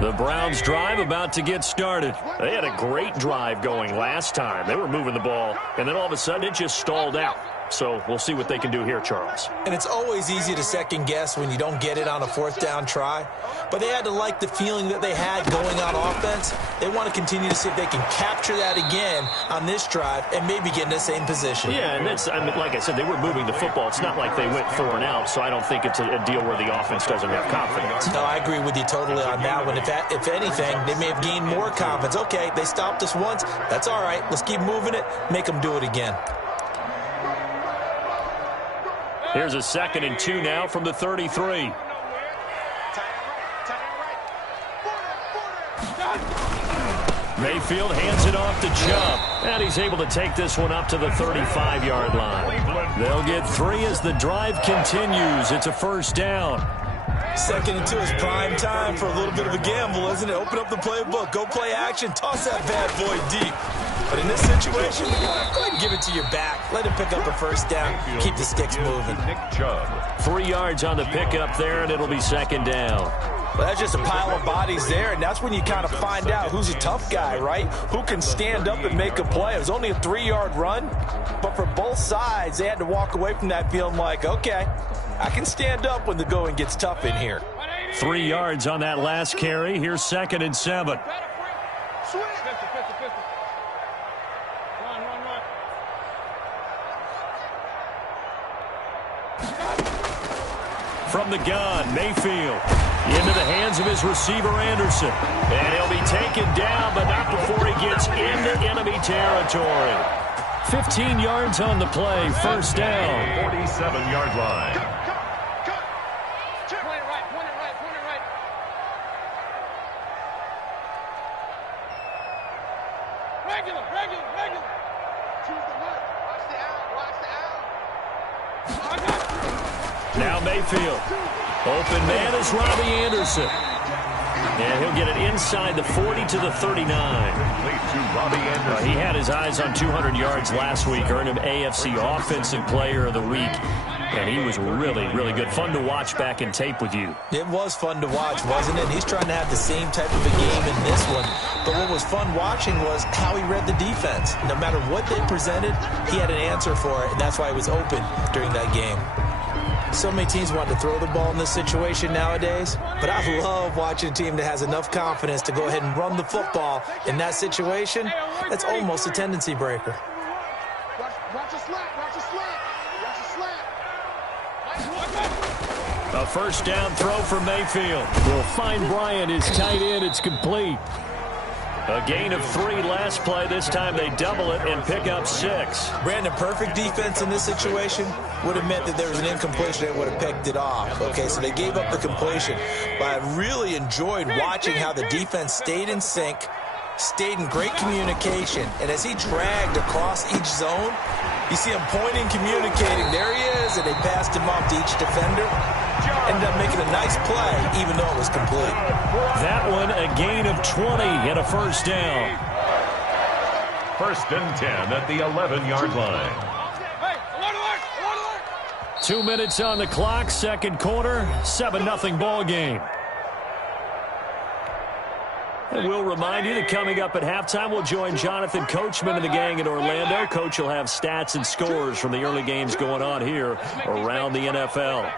The Browns drive about to get started. They had a great drive going last time. They were moving the ball, and then all of a sudden it just stalled out. So we'll see what they can do here, Charles. And it's always easy to second guess when you don't get it on a fourth down try. But they had to like the feeling that they had going on offense. They want to continue to see if they can capture that again on this drive and maybe get in the same position. Yeah, and that's, I mean, like I said, they were moving the football. It's not like they went 4 and out, so I don't think it's a deal where the offense doesn't have confidence. No, I agree with you totally on that one. If anything, they may have gained more confidence. Okay, they stopped us once. That's all right. Let's keep moving it. Make them do it again. Here's a 2nd and 2 now from the 33. Mayfield hands it off to Chubb, and he's able to take this one up to the 35-yard line. They'll get 3 as the drive continues. It's a first down. 2nd and 2 is prime time for a little bit of a gamble, isn't it? Open up the playbook, go play action, toss that bad boy deep. But in this situation, go ahead and give it to your back. Let him pick up a first down. Keep the sticks moving. 3 yards on the pickup there, and it'll be 2nd down. Well, that's just a pile of bodies there, and that's when you kind of find out who's a tough guy, right? Who can stand up and make a play. It was only a 3-yard run, but for both sides, they had to walk away from that feeling like, okay, I can stand up when the going gets tough in here. 3 yards on that last carry. Here's 2nd and 7. From the gun, Mayfield into the hands of his receiver, Anderson. And he'll be taken down, but not before he gets into enemy territory. 15 yards on the play, first down. 47-yard line. Now Mayfield. Open man is Robbie Anderson. And he'll get it inside the 40 to the 39. He had his eyes on 200 yards last week, earned him AFC Offensive Player of the Week. And he was really, really good. Fun to watch back in tape with you. It was fun to watch, wasn't it? He's trying to have the same type of a game in this one. But what was fun watching was how he read the defense. No matter what they presented, he had an answer for it, and that's why he was open during that game. So many teams want to throw the ball in this situation nowadays, but I love watching a team that has enough confidence to go ahead and run the football in that situation. That's almost a tendency breaker. Watch a slant, watch a slant, watch a slant. A first down throw for Mayfield. Will find Bryant, his tight end. It's complete. A gain of 3 last play. This time they double it and pick up 6. Brandon, perfect defense in this situation would have meant that there was an incompletion that would have picked it off. Okay, so they gave up the completion. But I really enjoyed watching how the defense stayed in sync, stayed in great communication. And as he dragged across each zone, you see him pointing, communicating. There he is, and they passed him off to each defender. Ended up making a nice play, even though it was complete. That one, a gain of 20 and a first down. 1st and 10 at the 11-yard line. 2 minutes on the clock, 2nd quarter, 7-0 ball game. And we'll remind you that coming up at halftime, we'll join Jonathan Coachman and the gang in Orlando. Coach will have stats and scores from the early games going on here around the NFL.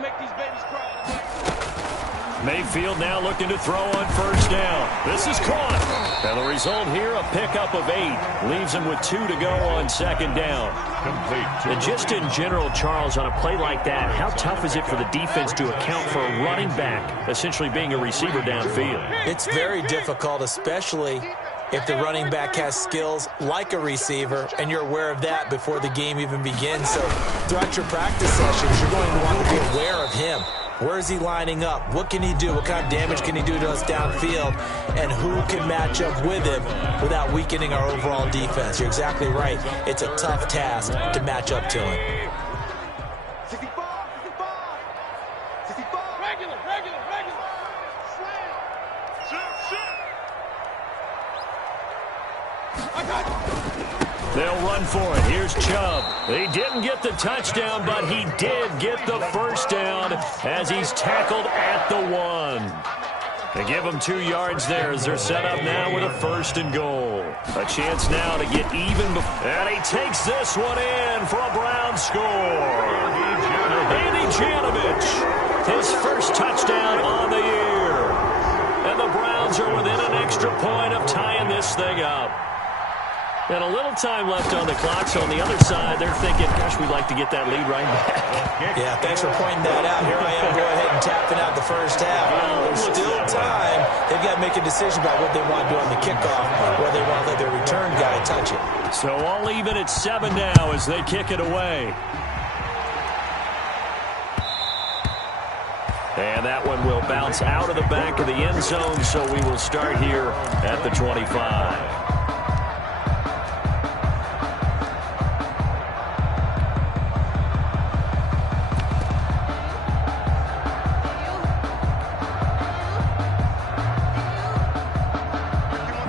Make these babies cry. Mayfield now looking to throw on first down. This is caught. And the result here, a pickup of 8. Leaves him with 2 to go on 2nd down. Complete. And just in general, Charles, on a play like that, how tough is it for the defense to account for a running back essentially being a receiver downfield? It's very difficult, especially if the running back has skills like a receiver, and you're aware of that before the game even begins. So throughout your practice sessions, you're going to want to be aware of him. Where is he lining up? What can he do? What kind of damage can he do to us downfield? And who can match up with him without weakening our overall defense? You're exactly right. It's a tough task to match up to him. 65, 65, 65. Regular. Slam. Shoot. They'll They'll run for it. Here's Chubb. He didn't get the touchdown, but he did get the first down as he's tackled at the 1. They give him 2 yards there as they're set up now with a 1st and goal. A chance now to get even. And he takes this one in for a Brown score. Andy Janovich, his first touchdown on the year. And the Browns are within an extra point of tying this thing up. And a little time left on the clock, so on the other side, they're thinking, gosh, we'd like to get that lead right back. Yeah, thanks for pointing that out. Here I am, go ahead and tapping out the first half. There's still time. They've got to make a decision about what they want to do on the kickoff, whether they want to let their return guy touch it. So all even at 7 now as they kick it away. And that one will bounce out of the back of the end zone, so we will start here at the 25.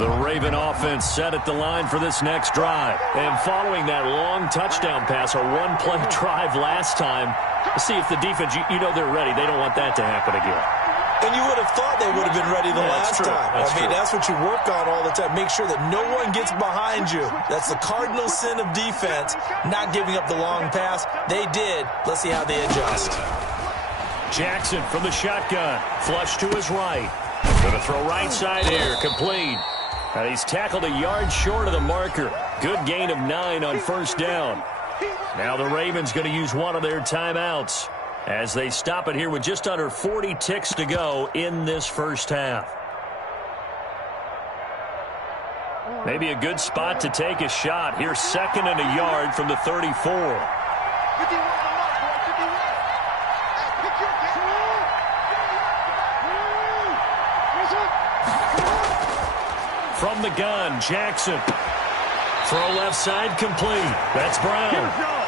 The Raven offense set at the line for this next drive. And following that long touchdown pass, a one-play drive last time, see if the defense, you know they're ready. They don't want that to happen again. And you would have thought they would have been ready the last time. That's what you work on all the time. Make sure that no one gets behind you. That's the cardinal sin of defense, not giving up the long pass. They did. Let's see how they adjust. Jackson from the shotgun. Flush to his right. Going to throw right side here. Complete. And he's tackled a yard short of the marker. Good gain of 9 on 1st down. Now the Ravens going to use one of their timeouts as they stop it here with just under 40 ticks to go in this first half. Maybe a good spot to take a shot. Here's 2nd and a yard from the 34. From the gun, Jackson. Throw left side complete. That's Brown.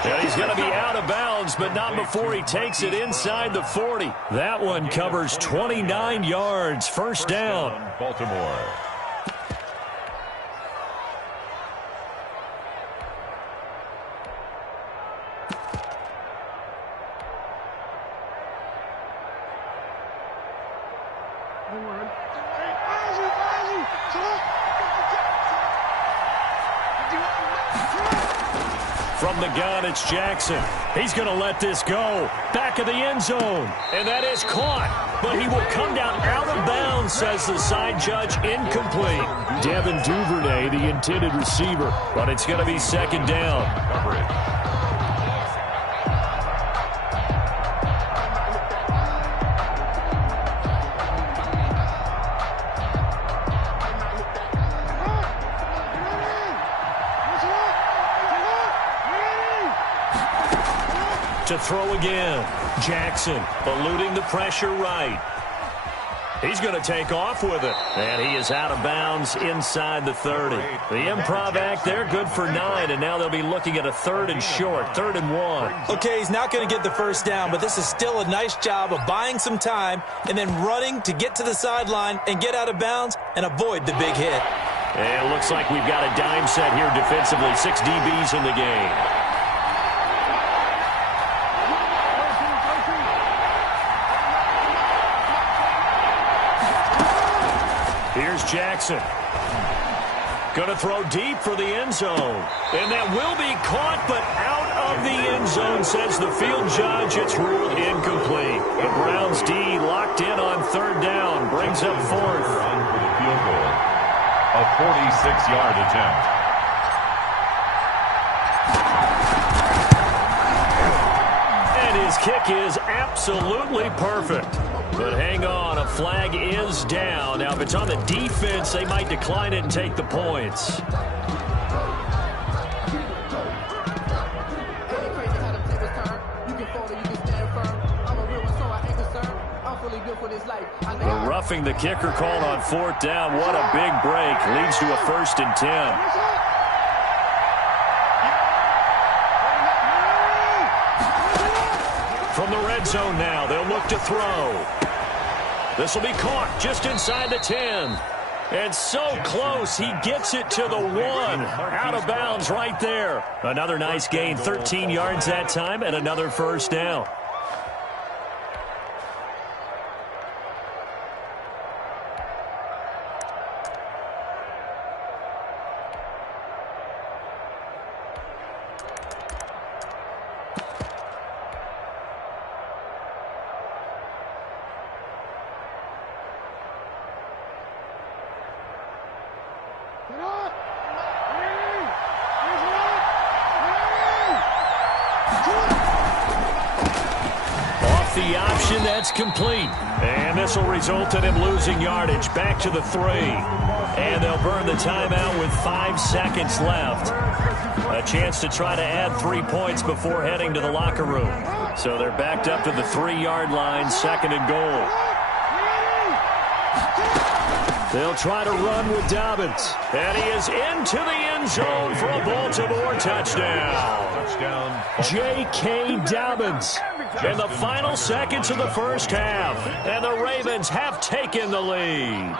And he's going to be out of bounds, but not before he takes it inside the 40. That one covers 29 yards. 1st down. Baltimore. From the gun, it's Jackson. He's going to let this go. Back of the end zone. And that is caught. But he will come down out of bounds, says the side judge. Incomplete. Devin Duvernay, the intended receiver. But it's going to be 2nd down. Coverage. To throw again. Jackson eluding the pressure right. He's going to take off with it. And he is out of bounds inside the 30. The improv act there, good for 9. And now they'll be looking at a 3rd and short, 3rd and 1. Okay, he's not going to get the first down, but this is still a nice job of buying some time and then running to get to the sideline and get out of bounds and avoid the big hit. And it looks like we've got a dime set here defensively. 6 DBs in the game. Here's Jackson. Going to throw deep for the end zone. And that will be caught, but out of the end zone, says the field judge. It's ruled incomplete. The Browns D locked in on 3rd down. Brings up 4th. Run for the field goal. A 46-yard attempt. And his kick is absolutely perfect. But hang on, a flag is down. Now, if it's on the defense, they might decline it and take the points. The roughing the kicker called on 4th down. What a big break. Leads to a 1st and 10. From the red zone now, they'll look to throw. This will be caught just inside the 10. And so close, he gets it to the 1. Out of bounds right there. Another nice gain, 13 yards that time, and another first down. The option, that's complete. And this will result in him losing yardage. Back to the 3. And they'll burn the timeout with 5 seconds left. A chance to try to add 3 points before heading to the locker room. So they're backed up to the 3-yard line, 2nd and goal. They'll try to run with Dobbins. And he is into the end zone for a Baltimore touchdown. J.K. Dobbins. In the final seconds of the first half. And the Ravens have taken the lead.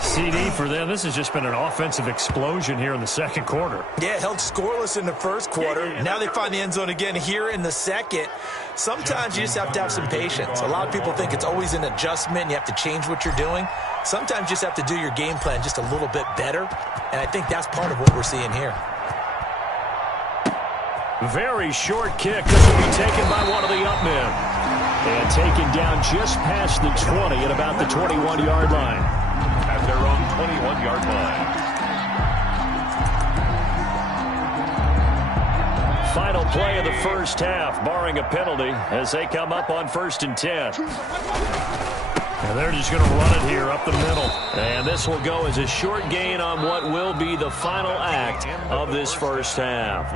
CD for them. This has just been an offensive explosion here in the second quarter. Yeah, held scoreless in the first quarter. Now they find the end zone again here in the second. Sometimes you just have to have some patience. A lot of people think it's always an adjustment. You have to change what you're doing. Sometimes you just have to do your game plan just a little bit better. And I think that's part of what we're seeing here. Very short kick. This will be taken by one of the up men. And taken down just past the 20 at about the 21-yard line. At their own 21-yard line. Final play of the first half, barring a penalty, as they come up on 1st and 10. And they're just going to run it here up the middle. And this will go as a short gain on what will be the final act of this first half.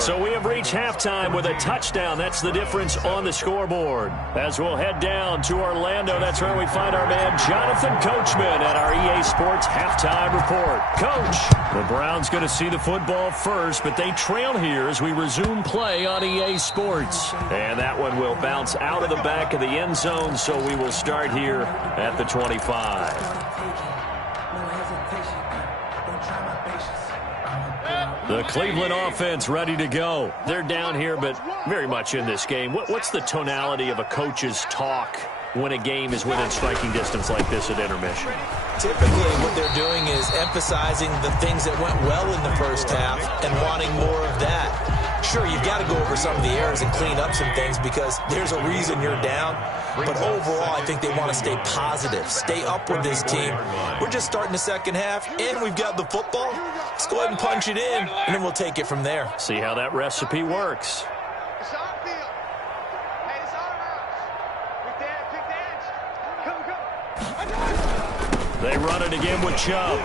So we have reached halftime with a touchdown. That's the difference on the scoreboard. As we'll head down to Orlando, that's where we find our man Jonathan Coachman at our EA Sports Halftime Report. Coach, the Browns going to see the football first, but they trail here as we resume play on EA Sports. And that one will bounce out of the back of the end zone, so we will start here at the 25. The Cleveland offense ready to go. They're down here, but very much in this game. What's the tonality of a coach's talk when a game is within striking distance like this at intermission? Typically, what they're doing is emphasizing the things that went well in the first half and wanting more of that. Sure, you've got to go over some of the errors and clean up some things because there's a reason you're down. But overall, I think they want to stay positive, stay up with this team. We're just starting the second half, and we've got the football. Let's go ahead and punch it in, and then we'll take it from there. See how that recipe works. It's on field. Hey, it's all around. Pick the edge. Come. They run it again with Chubb.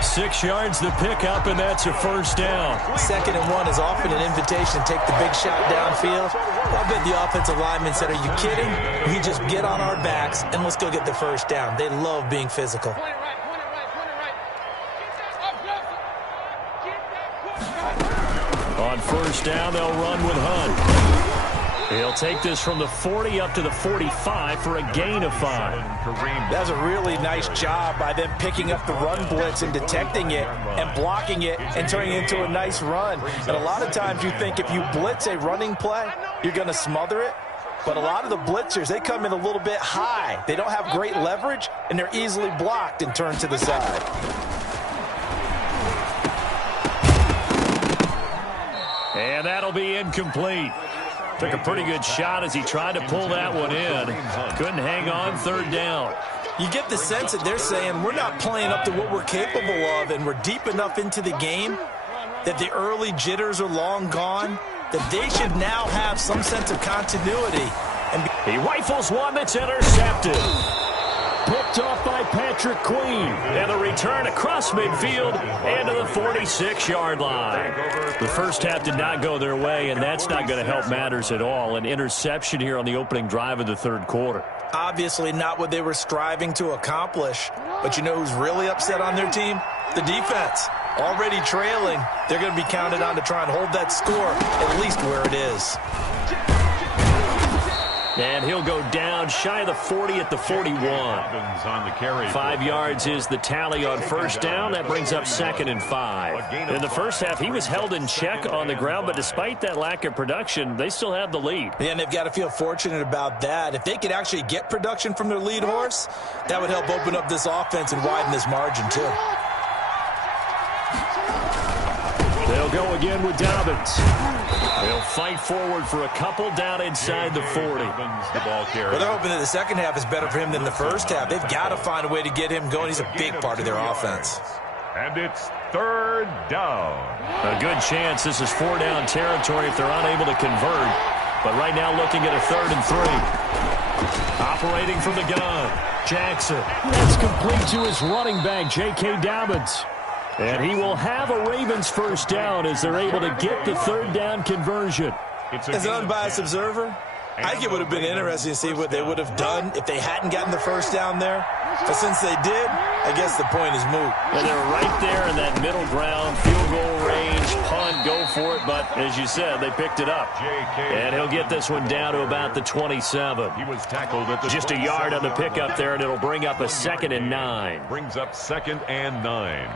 6 yards the pickup, and that's a first down. 2nd and 1 is often an invitation to take the big shot downfield. I bet the offensive lineman said, are you kidding? We just get on our backs, and let's go get the first down. They love being physical. Point it right. On first down, they'll run with Hunt. He'll take this from the 40 up to the 45 for a gain of 5. That was a really nice job by them picking up the run blitz and detecting it and blocking it and turning it into a nice run. And a lot of times you think if you blitz a running play, you're going to smother it. But a lot of the blitzers, they come in a little bit high. They don't have great leverage, and they're easily blocked and turned to the side. And that'll be incomplete. Took a pretty good shot as he tried to pull that one in. Couldn't hang on, 3rd down. You get the sense that they're saying we're not playing up to what we're capable of, and we're deep enough into the game that the early jitters are long gone, that they should now have some sense of continuity. And he rifles one that's intercepted. Picked off by Patrick Queen. And the return across midfield and to the 46-yard line. The first half did not go their way, and that's not going to help matters at all. An interception here on the opening drive of the 3rd quarter. Obviously not what they were striving to accomplish. But you know who's really upset on their team? The defense. Already trailing. They're going to be counted on to try and hold that score at least where it is. And he'll go down shy of the 40 at the 41. On the carry. 5 yards is the tally on first down. That brings up 2nd and 5. In the first half, he was held in check on the ground, but despite that lack of production, they still have the lead. Yeah, and they've got to feel fortunate about that. If they could actually get production from their lead horse, that would help open up this offense and widen this margin too. They'll go again with Dobbins. They'll fight forward for a couple down inside the 40. Well, they're hoping that the second half is better for him than the first half. They've got to find a way to get him going. He's a big part of their offense. And it's 3rd down. A good chance this is 4-down territory if they're unable to convert. But right now looking at a 3rd and 3. Operating from the gun. Jackson. That's complete to his running back, J.K. Dobbins. And he will have a Ravens first down as they're able to get the 3rd down conversion. As an unbiased observer, I think it would have been interesting to see what they would have done if they hadn't gotten the first down there. But since they did, I guess the point is moot. And they're right there in that middle ground, field goal range, punt, go for it. But as you said, they picked it up. And he'll get this one down to about the 27. He was tackled at the just a yard on the pickup there, and it'll bring up a 2nd and 9. Brings up 2nd and 9.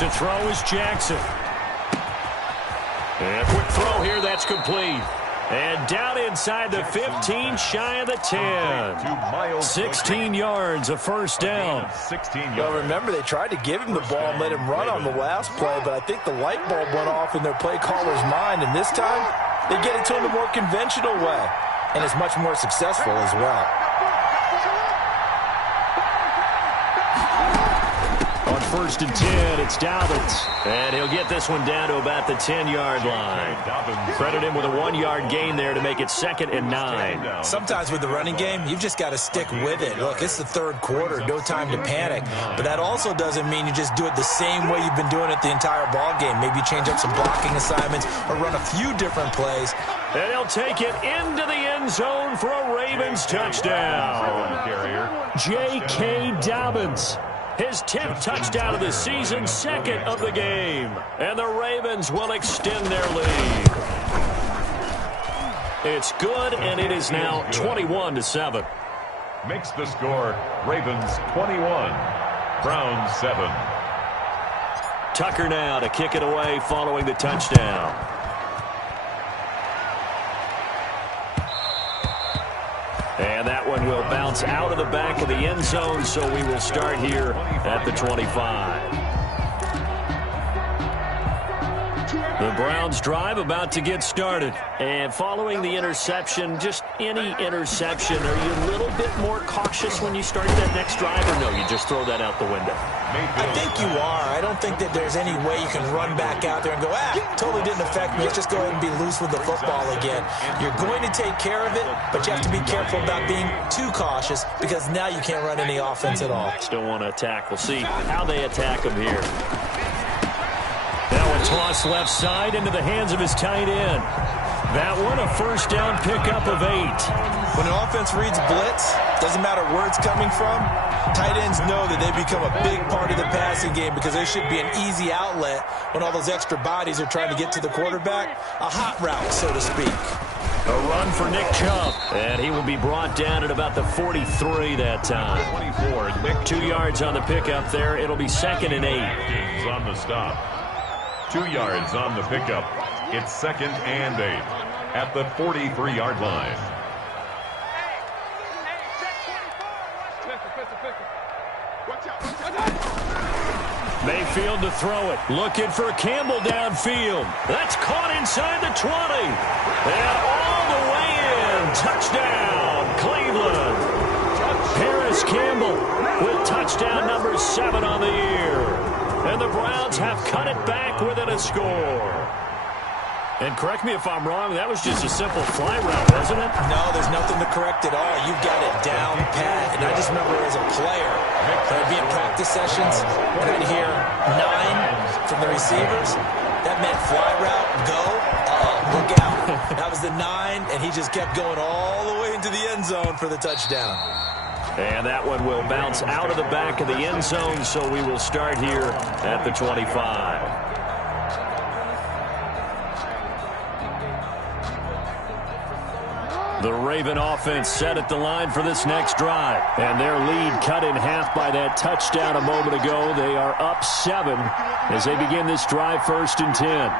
To throw is Jackson. And a quick throw here, that's complete. And down inside the 15, shy of the 10. 16 yards, a first down. Well, remember, they tried to give him the ball and let him run on the last play, but I think the light bulb went off in their play caller's mind, and this time they get it to him a more conventional way, and it's much more successful as well. On 1st and 10, it's Dobbins. And he'll get this one down to about the 10-yard line. Credit him with a 1-yard gain there to make it 2nd and 9. Sometimes with the running game, you've just got to stick with it. Look, it's the 3rd quarter, no time to panic. But that also doesn't mean you just do it the same way you've been doing it the entire ball game. Maybe you change up some blocking assignments or run a few different plays. And he'll take it into the end zone for a Ravens touchdown. J.K. Dobbins. His 10th touchdown of the season, 2nd of the game. And the Ravens will extend their lead. It's good, and it is now 21-7. Makes the score Ravens 21, Browns 7. Tucker now to kick it away following the touchdown. And that one will bounce out of the back of the end zone, so we will start here at the 25. The Browns drive about to get started. And following the interception, just any interception, are you a little bit more cautious when you start that next drive, or no, you just throw that out the window? I think you are. I don't think that there's any way you can run back out there and go, totally didn't affect me. Let's just go ahead and be loose with the football again. You're going to take care of it, but you have to be careful about being too cautious because now you can't run any offense at all. Still want to attack. We'll see how they attack them here. Now a toss left side into the hands of his tight end. That one a first down pickup of 8. When an offense reads blitz, doesn't matter where it's coming from, tight ends know that they become a big part of the passing game because they should be an easy outlet when all those extra bodies are trying to get to the quarterback. A hot route, so to speak. A run for Nick Chubb, and he will be brought down at about the 43 that time. 24, Nick 2 yards on the pickup there. It'll be 2nd and 8. on the stop. 2 yards on the pickup. It's 2nd and 8 at the 43-yard line. Mayfield to throw it. Looking for Campbell downfield. That's caught inside the 20. And all the way in. Touchdown, Cleveland. Paris Campbell with touchdown number 7 on the year. And the Browns have cut it back within a score. And correct me if I'm wrong, that was just a simple fly route, wasn't it? No, there's nothing to correct at all. You've got it down pat. And I just remember as a player, I'd be in practice sessions, and I'd hear 9 from the receivers. That meant fly route, go, look out. That was the 9, and he just kept going all the way into the end zone for the touchdown. And that one will bounce out of the back of the end zone, so we will start here at the 25. The Raven offense set at the line for this next drive. And their lead cut in half by that touchdown a moment ago. They are up 7 as they begin this drive, 1st and 10.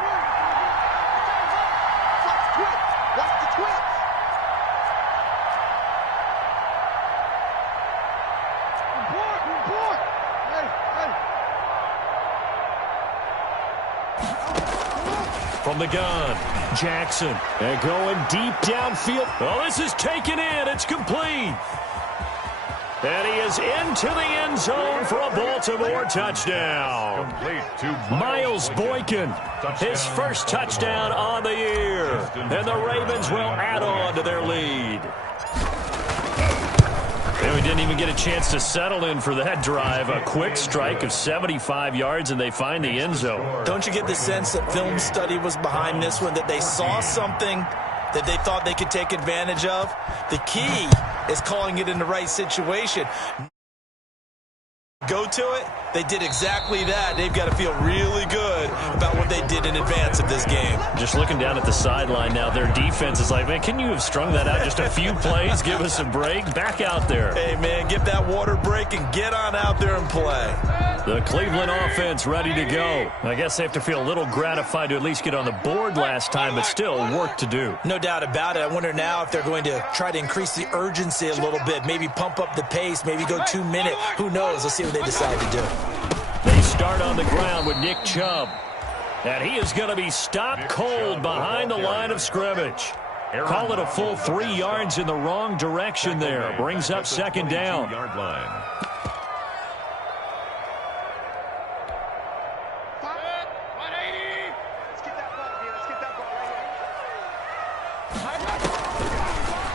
From the gun, Jackson, and going deep downfield. Oh, this is taken in. It's complete. And he is into the end zone for a Baltimore touchdown. Miles Boykin, his first touchdown on the year. And the Ravens will add on to their lead. And we didn't even get a chance to settle in for that drive. A quick strike of 75 yards, and they find the end zone. Don't you get the sense that film study was behind this one, that they saw something that they thought they could take advantage of? The key is calling it in the right situation. Go to it. They did exactly that. They've got to feel really good about what they did in advance of this game. Just looking down at the sideline now, their defense is like, man, can you have strung that out just a few plays? Give us a break. Back out there. Hey, man, give that water break and get on out there and play. The Cleveland offense ready to go. I guess they have to feel a little gratified to at least get on the board last time, but still work to do. No doubt about it. I wonder now if they're going to try to increase the urgency a little bit, maybe pump up the pace, maybe go 2 minute. Who knows? Let's see what they decide to do. They start on the ground with Nick Chubb. And he is going to be stopped cold behind the line of scrimmage. Call it a full 3 yards in the wrong direction there. Brings up 2nd down.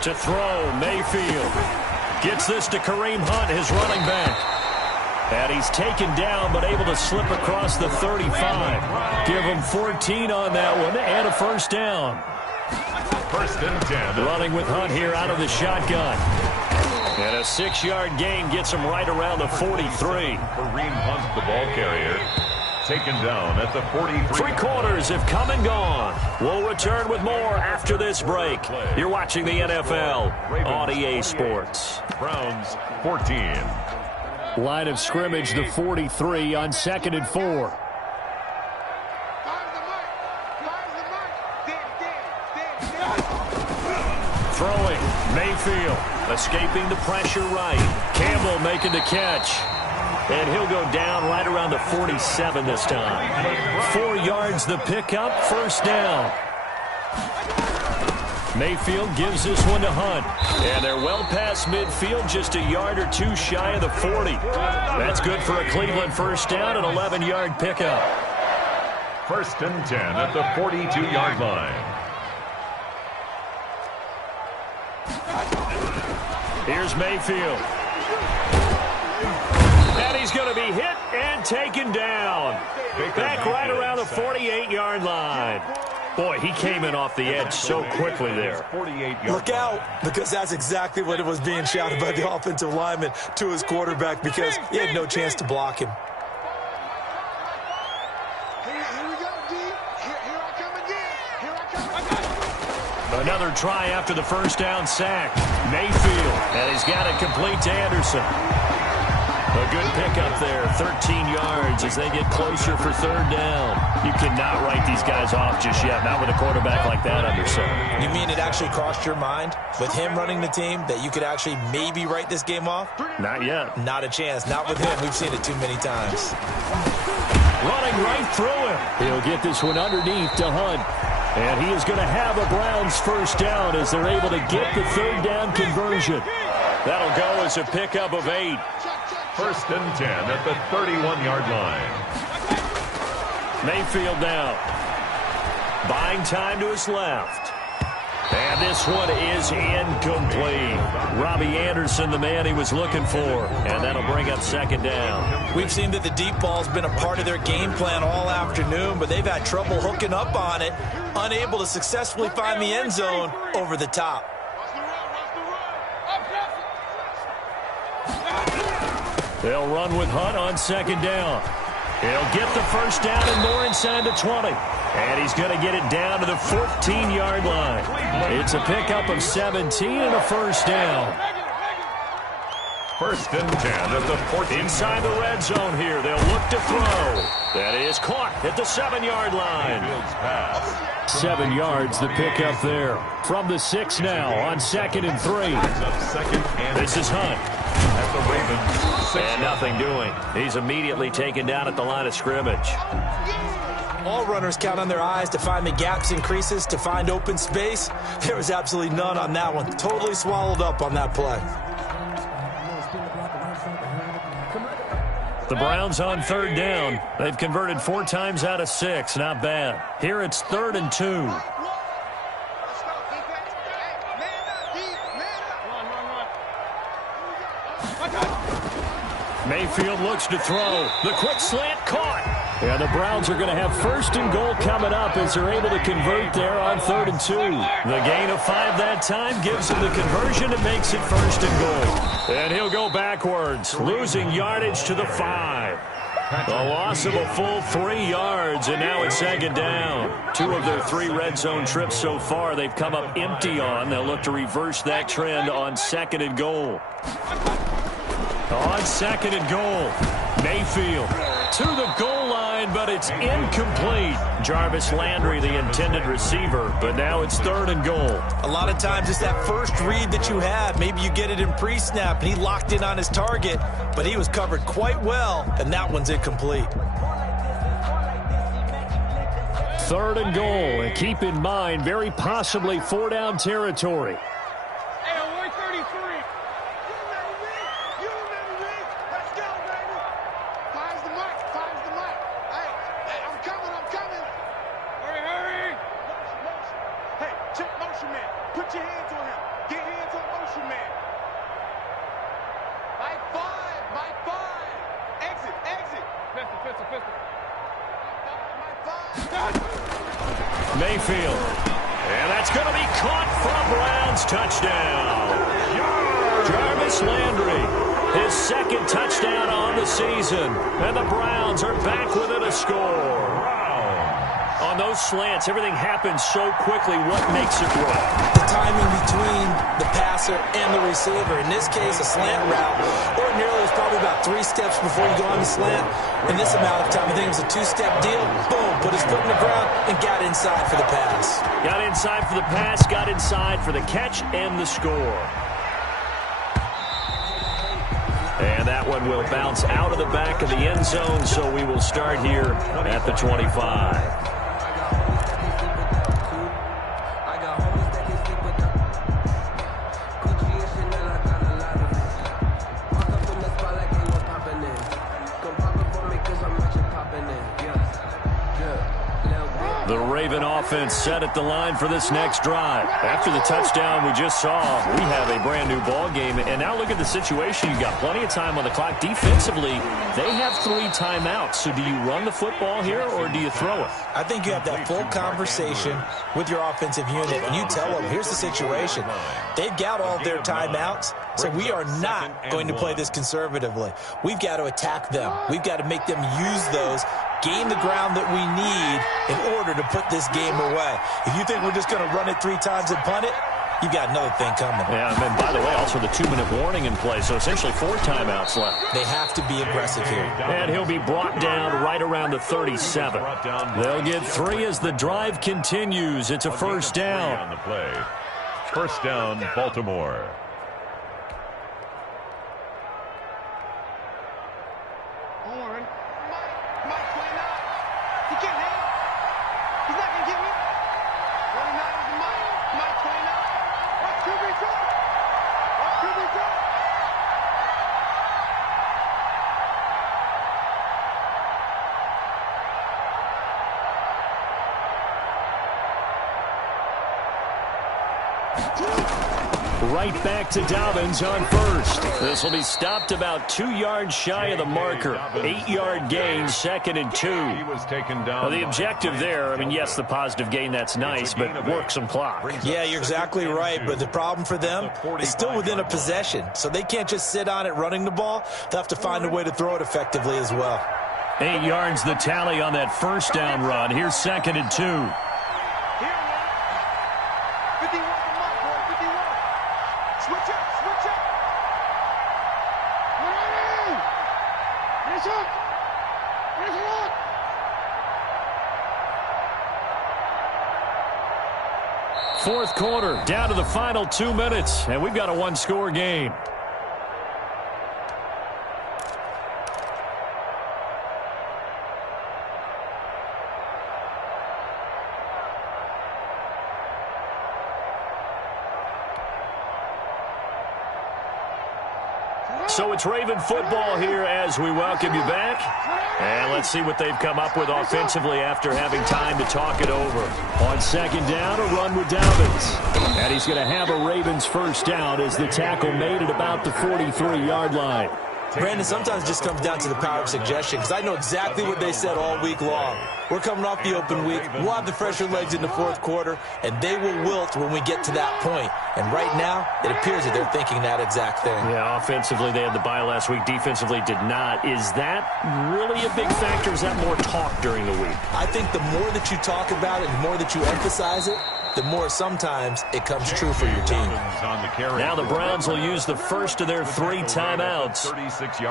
To throw, Mayfield. Gets this to Kareem Hunt, his running back. And he's taken down, but able to slip across the 35. Give him 14 on that one, and a 1st down. 1st and 10. Running with Hunt here out of the shotgun. And a 6-yard gain gets him right around the 43. Kareem Hunt, the ball carrier, taken down at the 43. 3 quarters have come and gone. We'll return with more after this break. You're watching the NFL on EA Sports. Browns 14. Line of scrimmage, the 43 on 2nd and 4. Throwing, Mayfield, escaping the pressure right. Campbell making the catch. And he'll go down right around the 47 this time. 4 yards the pickup, 1st down. Mayfield gives this one to Hunt. And they're well past midfield, just a yard or 2 shy of the 40. That's good for a Cleveland 1st down, an 11-yard pickup. 1st and 10 at the 42-yard line. Here's Mayfield. And he's going to be hit and taken down. Back right around the 48-yard line. Boy, he came in off the edge so quickly there. Look out, because that's exactly what it was being shouted by the offensive lineman to his quarterback, because he had no chance to block him. Another try after the 1st down sack. Mayfield, and he's got it complete to Anderson. A good pickup there, 13 yards as they get closer for 3rd down. You cannot write these guys off just yet, not with a quarterback like that under center. You mean it actually crossed your mind with him running the team that you could actually maybe write this game off? Not yet. Not a chance. Not with him. We've seen it too many times. Running right through him. He'll get this one underneath to Hunt. And he is going to have a Browns 1st down as they're able to get the 3rd down conversion. That'll go as a pickup of 8. 1st and 10 at the 31-yard line. Mayfield now. Buying time to his left. And this one is incomplete. Robbie Anderson, the man he was looking for. And that'll bring up 2nd down. We've seen that the deep ball's been a part of their game plan all afternoon, but they've had trouble hooking up on it, unable to successfully find the end zone over the top. They'll run with Hunt on second down. He'll get the first down and more inside the 20. And he's going to get it down to the 14-yard line. It's a pickup of 17 and a first down. First and 10 at the 14. Inside the red zone here. They'll look to throw. That is caught at the 7-yard line. 7 yards, the pickup there. From the 6 now on 2nd and 3. This is Hunt. At the Ravens. And nothing doing. He's immediately taken down at the line of scrimmage. All runners count on their eyes to find the gaps and creases, to find open space. There was absolutely none on that one. Totally swallowed up on that play. The Browns on 3rd down. They've converted 4 times out of 6. Not bad. Here it's 3rd and 2. Mayfield looks to throw. The quick slant caught. And the Browns are going to have 1st and goal coming up as they're able to convert there on 3rd and 2. The gain of 5 that time gives him the conversion and makes it 1st and goal. And he'll go backwards, losing yardage to the 5. A loss of a full 3 yards, and now it's 2nd down. 2 of their 3 red zone trips so far they've come up empty on. They'll look to reverse that trend on 2nd and goal. On 2nd and goal, Mayfield to the goal line, but it's incomplete. Jarvis Landry, the intended receiver, but now it's 3rd and goal. A lot of times it's that first read that you have. Maybe you get it in pre-snap, and he locked in on his target, but he was covered quite well, and that one's incomplete. 3rd and goal, and keep in mind, very possibly 4-down territory. Mayfield. And that's going to be caught for a Browns touchdown. Jarvis Landry, his 2nd touchdown on the season. And the Browns are back within a score. On those slants, everything happens so quickly. What makes it work? The timing between the passer and the receiver. In this case, a slant route. Ordinarily, it's probably about 3 steps before you go on the slant. In this amount of time, I think it was a 2-step deal. Boom, put his foot in the ground and got inside for the pass. Got inside for the pass, got inside for the catch and the score. And that one will bounce out of the back of the end zone, so we will start here at the 25. The Raven offense set at the line for this next drive. After the touchdown we just saw, we have a brand new ball game. And now look at the situation. You've got plenty of time on the clock. Defensively, they have 3 timeouts. So do you run the football here or do you throw it? I think you have that full conversation with your offensive unit, and you tell them, here's the situation. They've got all of their timeouts, so we are not going to play this conservatively. We've got to attack them. We've got to make them use those, gain the ground that we need in order to put this game away. If you think we're just going to run it 3 times and punt it, you've got another thing coming. Yeah, and by the way, also the 2-minute warning in play, so essentially 4 timeouts left. They have to be aggressive here. And he'll be brought down right around the 37. They'll get 3 as the drive continues. It's a first down. First down, Baltimore. Right back to Dobbins on first. This will be stopped about 2 yards shy of the marker. 8-yard gain, 2nd and 2. He was taken down. Well, the objective there, I mean, yes, the positive gain, that's nice, but work some clock. Yeah, you're exactly right, but the problem for them is still within a possession, so they can't just sit on it running the ball. They'll have to find a way to throw it effectively as well. 8 yards the tally on that first down run. Here's 2nd and 2. 51 from Mark, boy, 51. Switch up, switch up. Ready? Finish up. Finish it up. Fourth quarter, down to the final 2 minutes, and we've got a one-score game. So it's Raven football here as we welcome you back. And let's see what they've come up with offensively after having time to talk it over. On second down, a run with Dobbins. And he's going to have a Ravens first down as the tackle made at about the 43-yard line. Brandon, sometimes it just comes down to the power of suggestion, because I know exactly what they said all week long. We're coming off the open week. We'll have the fresher legs in the fourth quarter, and they will wilt when we get to that point. And right now, it appears that they're thinking that exact thing. Yeah, offensively, they had the bye last week. Defensively, did not. Is that really a big factor? Is that more talk during the week? I think the more that you talk about it, the more that you emphasize it, the more sometimes it comes true for your team. Now the Browns will use the first of their 3 timeouts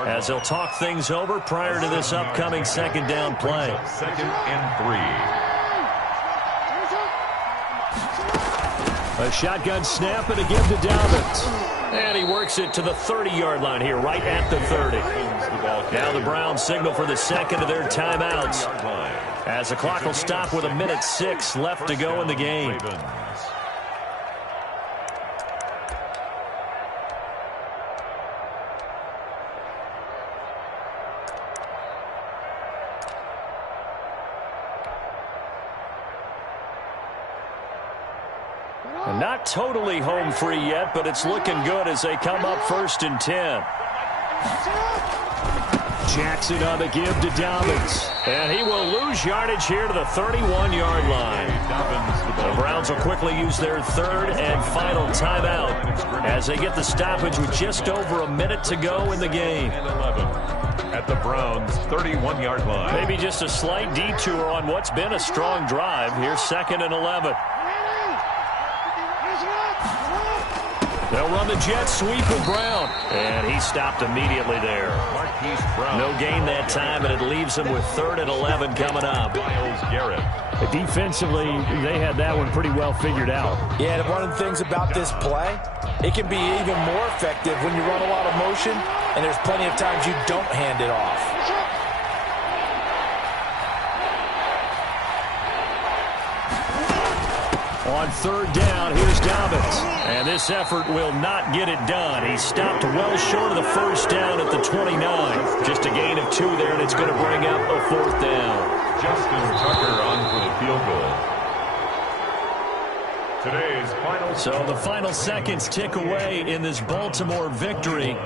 as they'll talk things over prior to this upcoming second down play. 2nd and 3. A shotgun snap and a give to Dobbins. And he works it to the 30-yard line here, right at the 30. Now the Browns signal for the second of their timeouts, as the clock will stop with 1:06 left to go in the game. Not totally home free yet, but it's looking good as they come up 1st and 10. Jackson on the give to Dobbins. And he will lose yardage here to the 31-yard line. The Browns will quickly use their 3rd and final timeout as they get the stoppage with just over a minute to go in the game. At the Browns' 31-yard line. Maybe just a slight detour on what's been a strong drive. Here's 2nd and 11. They'll run the jet sweep with Brown. And he stopped immediately there. No gain that time, and it leaves him with 3rd and 11 coming up. Defensively, they had that one pretty well figured out. Yeah, and one of the things about this play, it can be even more effective when you run a lot of motion, and there's plenty of times you don't hand it off. On 3rd down, here's Dobbins. And this effort will not get it done. He stopped well short of the first down at the 29. Just a gain of 2 there, and it's going to bring up a 4th down. Justin Tucker on for the field goal. Today's final. So the final seconds tick away in this Baltimore victory.